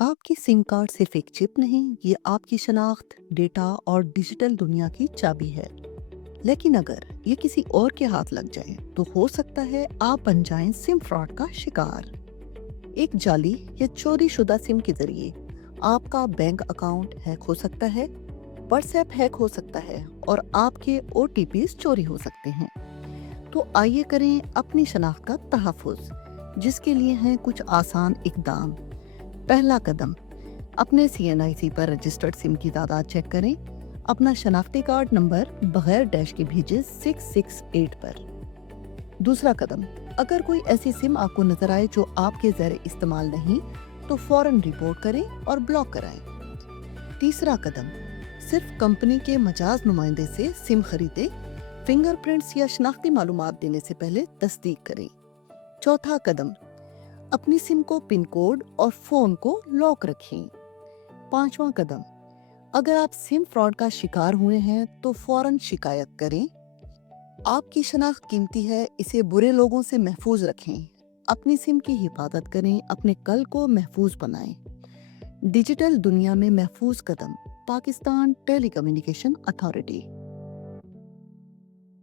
आपकी SIM card सिर्फ एक चिप नहीं, ये आपकी शनाख्त, डेटा और डिजिटल दुनिया की चाबी है। लेकिन अगर ये किसी और के हाथ लग जाए, तो हो सकता है आप बन जाएं सिम फ्रॉड का शिकार। एक जाली या चोरी शुदा सिम के जरिए आपका बैंक अकाउंट हैक हो सकता है, व्हाट्सएप हैक हो सकता है और आपके ओटीपीज चोरी हो सकते हैं। तो आइए करें अपनी शनाख्त का तहफ़्फ़ुज़, जिसके लिए हैं कुछ आसान इकदाम। पहला कदम, अपने सीएनआईसी पर रजिस्टर्ड सिम की तादाद चेक करें। अपना शनाख्ती कार्ड नंबर बगैर डैश के भेजें 668 पर। दूसरा कदम, अगर कोई ऐसी सिम आपको नजर आए जो आपके ज़र इस्तेमाल नहीं, तो फौरन रिपोर्ट करें और ब्लॉक कराएं। तीसरा कदम, सिर्फ कंपनी के मजाज नुमाइंदे से सिम खरीदें। फिंगरप्रिंट्स या शनाख्ती मालूमात देने से पहले तस्दीक करें। चौथा कदम, अपनी सिम को पिन कोड और फोन को लॉक रखें। पांचवा कदम, अगर आप सिम फ्रॉड का शिकार हुए हैं तो फौरन शिकायत करें। आपकी शनाख्त कीमती है, इसे बुरे लोगों से महफूज रखें। अपनी सिम की हिफाजत करें, अपने कल को महफूज बनाएं। डिजिटल दुनिया में महफूज कदम, पाकिस्तान टेलीकम्युनिकेशन अथॉरिटी।